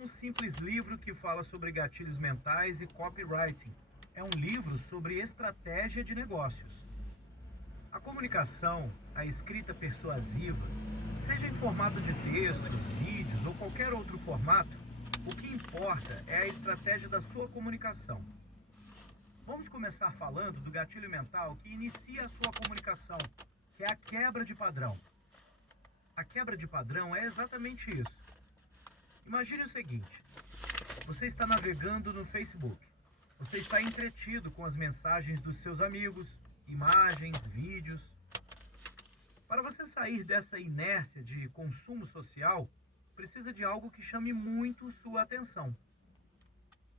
um simples livro que fala sobre gatilhos mentais e copywriting. É um livro sobre estratégia de negócios. A comunicação, a escrita persuasiva, seja em formato de textos, vídeos ou qualquer outro formato, o que importa é a estratégia da sua comunicação. Vamos começar falando do gatilho mental que inicia a sua comunicação, que é a quebra de padrão. A quebra de padrão é exatamente isso. Imagine o seguinte: você está navegando no Facebook. Você está entretido com as mensagens dos seus amigos, imagens, vídeos. Para você sair dessa inércia de consumo social, precisa de algo que chame muito sua atenção.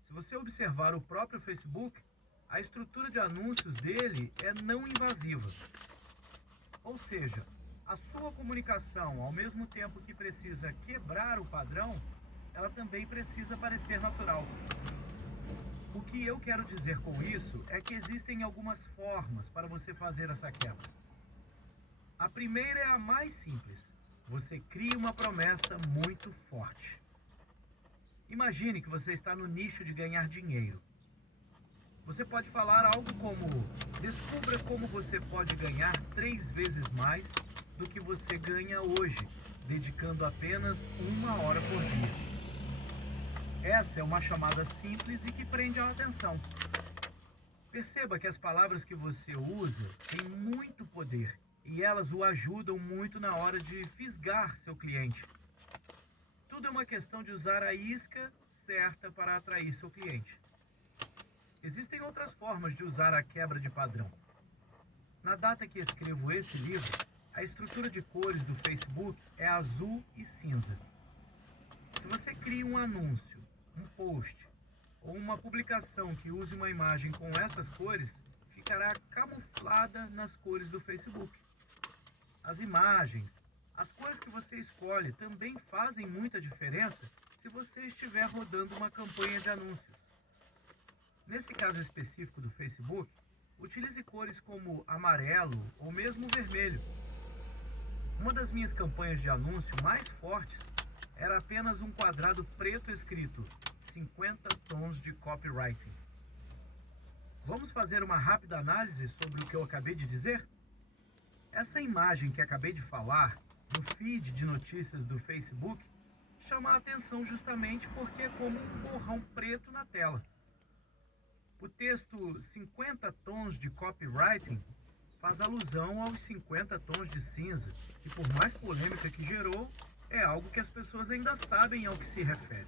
Se você observar o próprio Facebook, a estrutura de anúncios dele é não invasiva. Ou seja, a sua comunicação, ao mesmo tempo que precisa quebrar o padrão, ela também precisa parecer natural. O que eu quero dizer com isso é que existem algumas formas para você fazer essa quebra. A primeira é a mais simples. Você cria uma promessa muito forte. Imagine que você está no nicho de ganhar dinheiro. Você pode falar algo como: descubra como você pode ganhar 3 vezes mais do que você ganha hoje, dedicando apenas 1 hora por dia. Essa é uma chamada simples e que prende a atenção. Perceba que as palavras que você usa têm muito poder e elas o ajudam muito na hora de fisgar seu cliente. Tudo é uma questão de usar a isca certa para atrair seu cliente. Existem outras formas de usar a quebra de padrão. Na data que escrevo esse livro, a estrutura de cores do Facebook é azul e cinza. Se você cria um anúncio, um post ou uma publicação que use uma imagem com essas cores, ficará camuflada nas cores do Facebook. As imagens, as cores que você escolhe também fazem muita diferença se você estiver rodando uma campanha de anúncios. Nesse caso específico do Facebook, utilize cores como amarelo ou mesmo vermelho. Uma das minhas campanhas de anúncio mais fortes era apenas um quadrado preto escrito 50 tons de copywriting. Vamos fazer uma rápida análise sobre o que eu acabei de dizer? Essa imagem que acabei de falar, no feed de notícias do Facebook, chama a atenção justamente porque é como um borrão preto na tela. O texto 50 tons de copywriting faz alusão aos 50 tons de cinza, e por mais polêmica que gerou, é algo que as pessoas ainda sabem ao que se refere.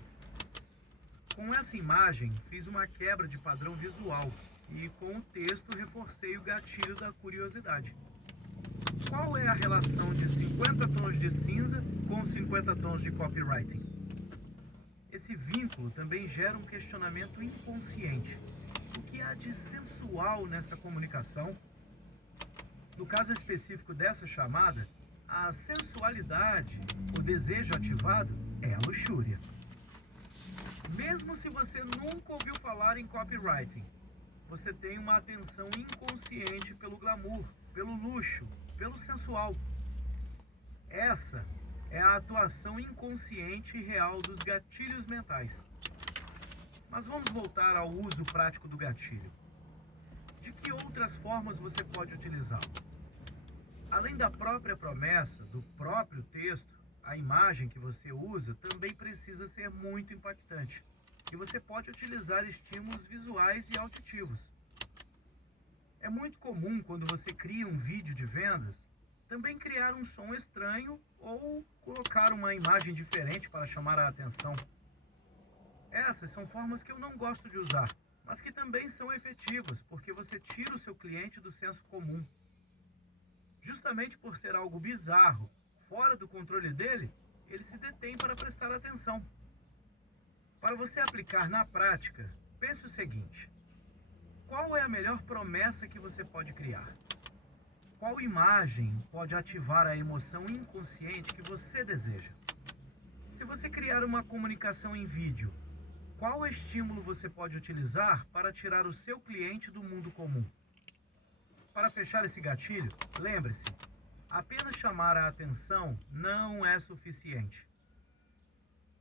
Com essa imagem, fiz uma quebra de padrão visual e com o texto reforcei o gatilho da curiosidade. Qual é a relação de 50 tons de cinza com 50 tons de copywriting? Esse vínculo também gera um questionamento inconsciente. O que há de sensual nessa comunicação? No caso específico dessa chamada, a sensualidade, o desejo ativado, é a luxúria. Mesmo se você nunca ouviu falar em copywriting, você tem uma atenção inconsciente pelo glamour, pelo luxo, pelo sensual. Essa é a atuação inconsciente e real dos gatilhos mentais. Mas vamos voltar ao uso prático do gatilho. De que outras formas você pode utilizá-lo? Além da própria promessa, do próprio texto, a imagem que você usa também precisa ser muito impactante. E você pode utilizar estímulos visuais e auditivos. É muito comum, quando você cria um vídeo de vendas, também criar um som estranho ou colocar uma imagem diferente para chamar a atenção. Essas são formas que eu não gosto de usar, mas que também são efetivas, porque você tira o seu cliente do senso comum. Justamente por ser algo bizarro, fora do controle dele, ele se detém para prestar atenção. Para você aplicar na prática, pense o seguinte: qual é a melhor promessa que você pode criar? Qual imagem pode ativar a emoção inconsciente que você deseja? Se você criar uma comunicação em vídeo, qual estímulo você pode utilizar para tirar o seu cliente do mundo comum? Para fechar esse gatilho, lembre-se, apenas chamar a atenção não é suficiente.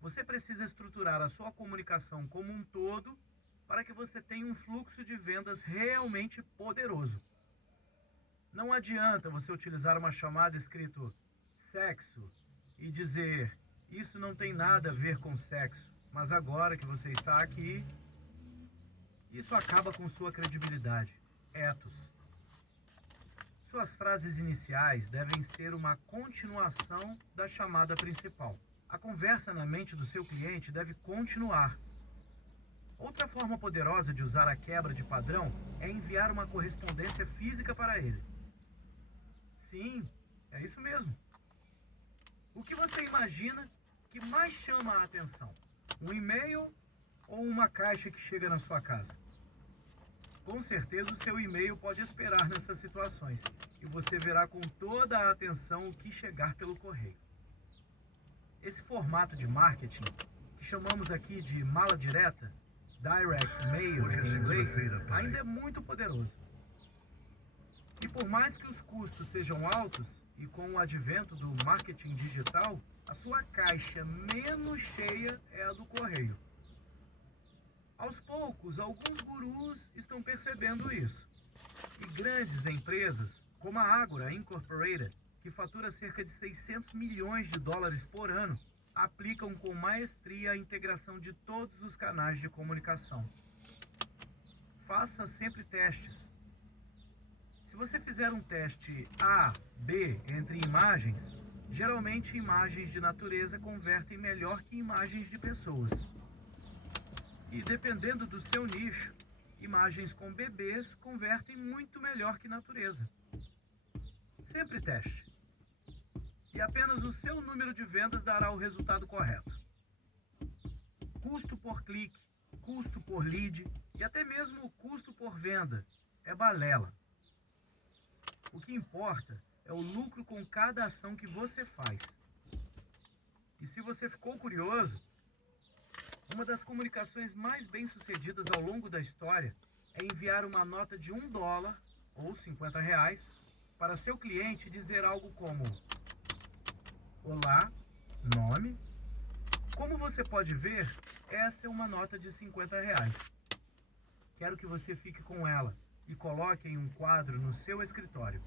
Você precisa estruturar a sua comunicação como um todo para que você tenha um fluxo de vendas realmente poderoso. Não adianta você utilizar uma chamada escrito sexo e dizer isso não tem nada a ver com sexo, mas agora que você está aqui, isso acaba com sua credibilidade. Ethos. Suas frases iniciais devem ser uma continuação da chamada principal. A conversa na mente do seu cliente deve continuar. Outra forma poderosa de usar a quebra de padrão é enviar uma correspondência física para ele. Sim, é isso mesmo. O que você imagina que mais chama a atenção? Um e-mail ou uma caixa que chega na sua casa? Com certeza o seu e-mail pode esperar nessas situações e você verá com toda a atenção o que chegar pelo correio. Esse formato de marketing, que chamamos aqui de mala direta, direct mail em inglês, ainda é muito poderoso. E por mais que os custos sejam altos, e com o advento do marketing digital, a sua caixa menos cheia é a do correio. Aos poucos, alguns gurus estão percebendo isso. E grandes empresas, como a Agora Incorporated, que fatura cerca de 600 milhões de dólares por ano, aplicam com maestria a integração de todos os canais de comunicação. Faça sempre testes. Se você fizer um teste A, B entre imagens, geralmente imagens de natureza convertem melhor que imagens de pessoas. E dependendo do seu nicho, imagens com bebês convertem muito melhor que natureza. Sempre teste. E apenas o seu número de vendas dará o resultado correto. Custo por clique, custo por lead e até mesmo o custo por venda é balela. O que importa é o lucro com cada ação que você faz. E se você ficou curioso, uma das comunicações mais bem-sucedidas ao longo da história é enviar uma nota de $1 ou R$50 para seu cliente dizer algo como: olá, nome. Como você pode ver, essa é uma nota de R$50. Quero que você fique com ela e coloque em um quadro no seu escritório.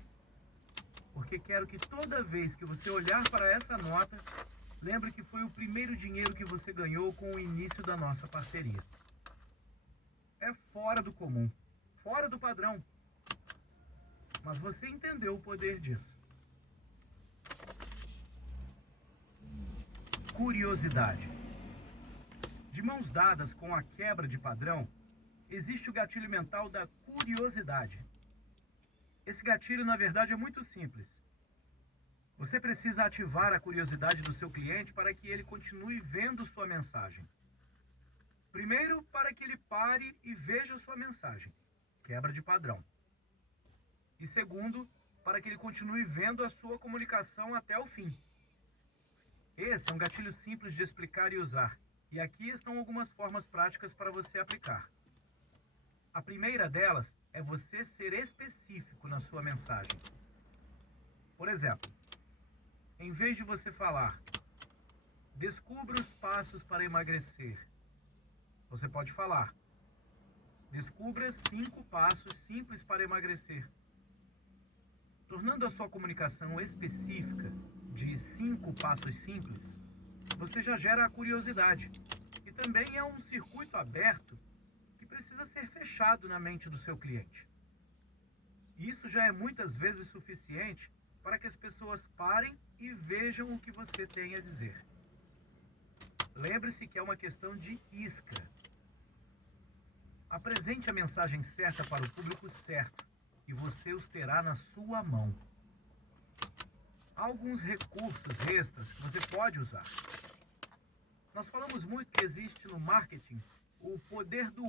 Porque quero que toda vez que você olhar para essa nota, lembre que foi o primeiro dinheiro que você ganhou com o início da nossa parceria. É fora do comum, fora do padrão. Mas você entendeu o poder disso. Curiosidade. De mãos dadas com a quebra de padrão, existe o gatilho mental da curiosidade. Esse gatilho, na verdade, é muito simples. Você precisa ativar a curiosidade do seu cliente para que ele continue vendo sua mensagem. Primeiro, para que ele pare e veja sua mensagem, quebra de padrão. E segundo, para que ele continue vendo a sua comunicação até o fim. Esse é um gatilho simples de explicar e usar, e aqui estão algumas formas práticas para você aplicar. A primeira delas é você ser específico na sua mensagem. Por exemplo, em vez de você falar, descubra os passos para emagrecer, você pode falar, descubra 5 passos simples para emagrecer. Tornando a sua comunicação específica de 5 passos simples, você já gera a curiosidade. E também é um circuito aberto que precisa ser fechado na mente do seu cliente. Isso já é muitas vezes suficiente para que as pessoas parem e vejam o que você tem a dizer. Lembre-se que é uma questão de isca. Apresente a mensagem certa para o público certo e você os terá na sua mão. Há alguns recursos extras que você pode usar. Nós falamos muito que existe no marketing o poder do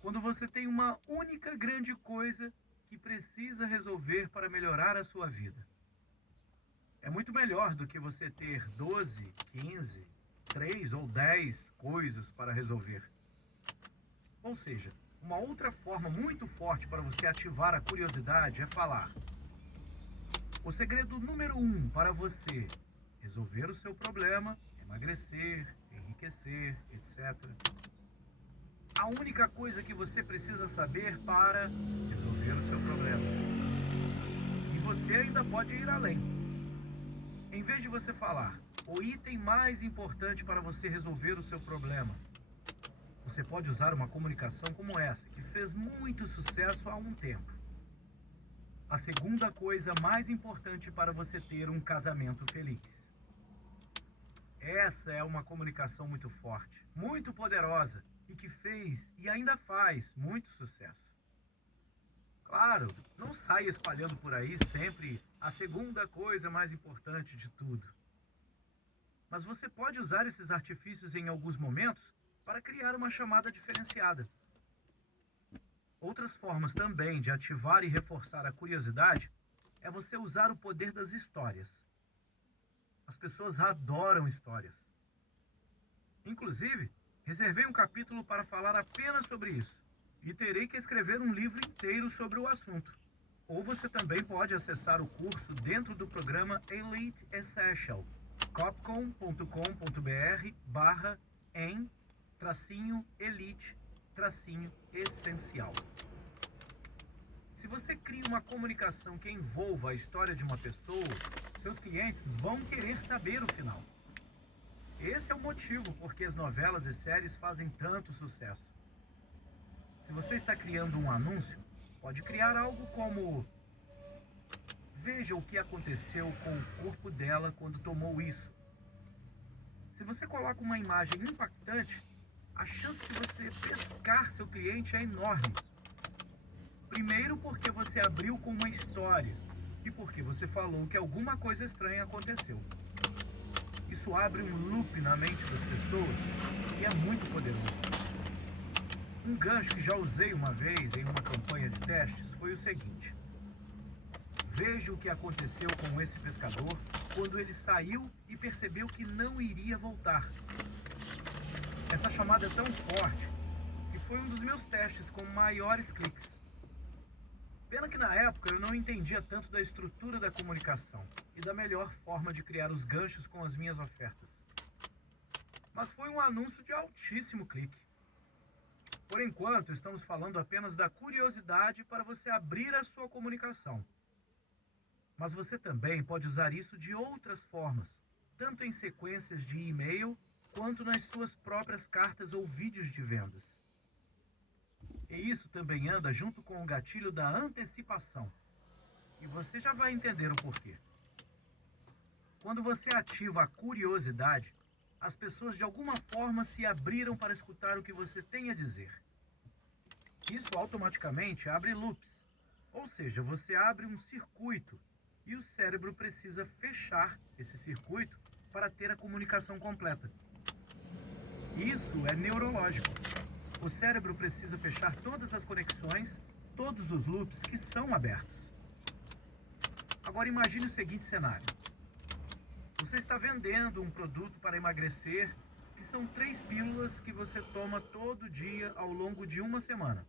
quando você tem uma única grande coisa que precisa resolver para melhorar a sua vida. É muito melhor do que você ter 12, 15, 3 ou 10 coisas para resolver. Ou seja, uma outra forma muito forte para você ativar a curiosidade é falar: o segredo número 1 para você resolver o seu problema é emagrecer, enriquecer, etc. A única coisa que você precisa saber para resolver o seu problema. E você ainda pode ir além. Em vez de você falar o item mais importante para você resolver o seu problema, você pode usar uma comunicação como essa, que fez muito sucesso há um tempo. A segunda coisa mais importante para você ter um casamento feliz. Essa é uma comunicação muito forte, muito poderosa e que fez e ainda faz muito sucesso. Claro, não saia espalhando por aí sempre a segunda coisa mais importante de tudo. Mas você pode usar esses artifícios em alguns momentos para criar uma chamada diferenciada. Outras formas também de ativar e reforçar a curiosidade é você usar o poder das histórias. As pessoas adoram histórias. Inclusive, reservei um capítulo para falar apenas sobre isso. E terei que escrever um livro inteiro sobre o assunto. Ou você também pode acessar o curso dentro do programa Elite Essential, copcom.com.br/em-elite-essencial. Se você cria uma comunicação que envolva a história de uma pessoa, seus clientes vão querer saber o final. Esse é o motivo por que as novelas e séries fazem tanto sucesso. Se você está criando um anúncio, pode criar algo como: veja o que aconteceu com o corpo dela quando tomou isso. Se você coloca uma imagem impactante, a chance de você pescar seu cliente é enorme. Primeiro porque você abriu com uma história e porque você falou que alguma coisa estranha aconteceu. Isso abre um loop na mente das pessoas e é muito poderoso. Um gancho que já usei uma vez em uma campanha de testes foi o seguinte: veja o que aconteceu com esse pescador quando ele saiu e percebeu que não iria voltar. Essa chamada é tão forte que foi um dos meus testes com maiores cliques. Pena que na época eu não entendia tanto da estrutura da comunicação e da melhor forma de criar os ganchos com as minhas ofertas. Mas foi um anúncio de altíssimo clique. Por enquanto, estamos falando apenas da curiosidade para você abrir a sua comunicação. Mas você também pode usar isso de outras formas, tanto em sequências de e-mail, quanto nas suas próprias cartas ou vídeos de vendas. E isso também anda junto com o gatilho da antecipação. E você já vai entender o porquê. Quando você ativa a curiosidade, as pessoas de alguma forma se abriram para escutar o que você tem a dizer. Isso automaticamente abre loops, ou seja, você abre um circuito e o cérebro precisa fechar esse circuito para ter a comunicação completa. Isso é neurológico. O cérebro precisa fechar todas as conexões, todos os loops que são abertos. Agora imagine o seguinte cenário. Você está vendendo um produto para emagrecer, que são 3 pílulas que você toma todo dia ao longo de uma semana.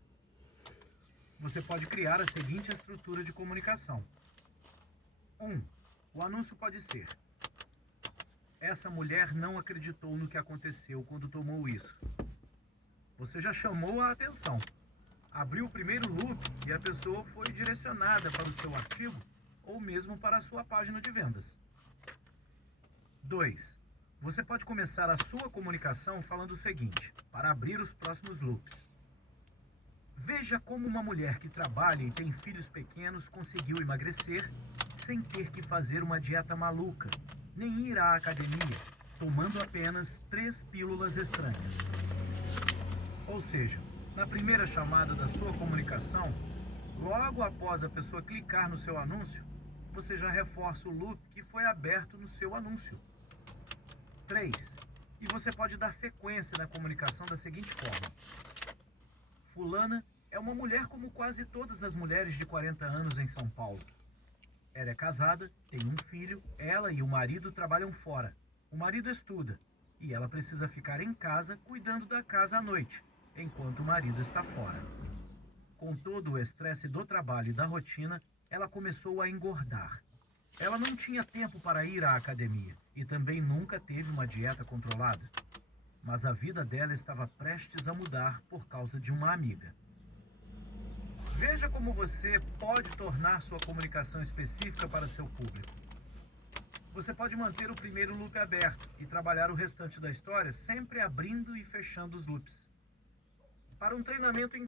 Você pode criar a seguinte estrutura de comunicação. 1. O anúncio pode ser: essa mulher não acreditou no que aconteceu quando tomou isso. Você já chamou a atenção. Abriu o primeiro loop e a pessoa foi direcionada para o seu artigo ou mesmo para a sua página de vendas. 2. Você pode começar a sua comunicação falando o seguinte, para abrir os próximos loops. Veja como uma mulher que trabalha e tem filhos pequenos conseguiu emagrecer sem ter que fazer uma dieta maluca, nem ir à academia, tomando apenas 3 pílulas estranhas. Ou seja, na primeira chamada da sua comunicação, logo após a pessoa clicar no seu anúncio, você já reforça o loop que foi aberto no seu anúncio. 3. E você pode dar sequência na comunicação da seguinte forma. Fulana é uma mulher como quase todas as mulheres de 40 anos em São Paulo. Ela é casada, tem um filho, ela e o marido trabalham fora. O marido estuda e ela precisa ficar em casa cuidando da casa à noite, enquanto o marido está fora. Com todo o estresse do trabalho e da rotina, ela começou a engordar. Ela não tinha tempo para ir à academia e também nunca teve uma dieta controlada. Mas a vida dela estava prestes a mudar por causa de uma amiga. Veja como você pode tornar sua comunicação específica para seu público. Você pode manter o primeiro loop aberto e trabalhar o restante da história sempre abrindo e fechando os loops. Para um treinamento